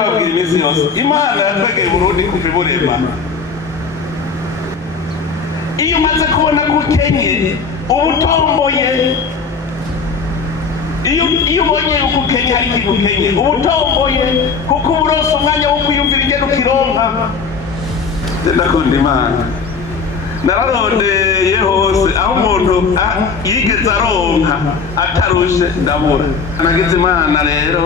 ndababwira iminsi yose Imana yatwegeye Burundi kuva iburema. Iyo umaze kubona ko ukenye ubutomboye, iyo ubonye yuko ukenye hari ikintu ukenye ubutomboye, kuko uburonse umwanya wo kwiyumvira ingene ukironka. Ndakunda Imana, nararondeye hose aho umuntu yigeze aronka atarushe ndabura. Nagize Imana rero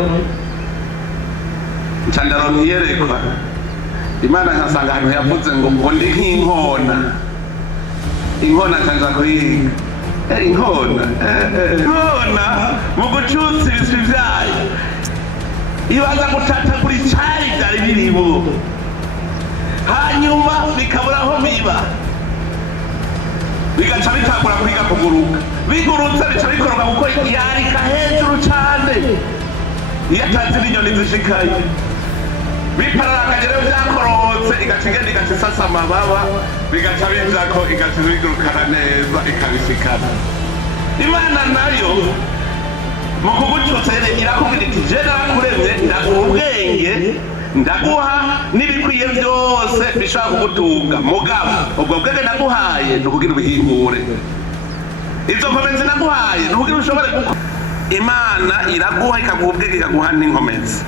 nca ndaronka iyerekwa. Imana nkasanga ahantu yavuze ngo ndi nk'inkona, inkona nkaja kuyiga. Inkona mu gucutsa ibiswi vyayo ibaza gutatagura icari vyari birimo, hanyuma bikabura aho biba, bigaca bitangura kwiga kuguruka. Bigurutse bica bikoroka kuko yarika hejuru cane iyo atazi n'inyoni zishikaye. Bipararanganye rero vyakorotse, igaca igenda igaca isasa amababa, bigaca bijako igaca bigurukana neza ikabishikana. Imana nayo mu kugucutsa irakubwira iti je narakuremye, ndaguha ubwenge, ndaguha n'ibikwiye vyose bishobora kugutunga, mugabo ubwo bwenge naguhaye ntukugira ubihingure, izo nkomezi naguhaye ntukugira ushobore gukora. Imana iraguha ikaguha ubwenge ikaguha n'inkomezi.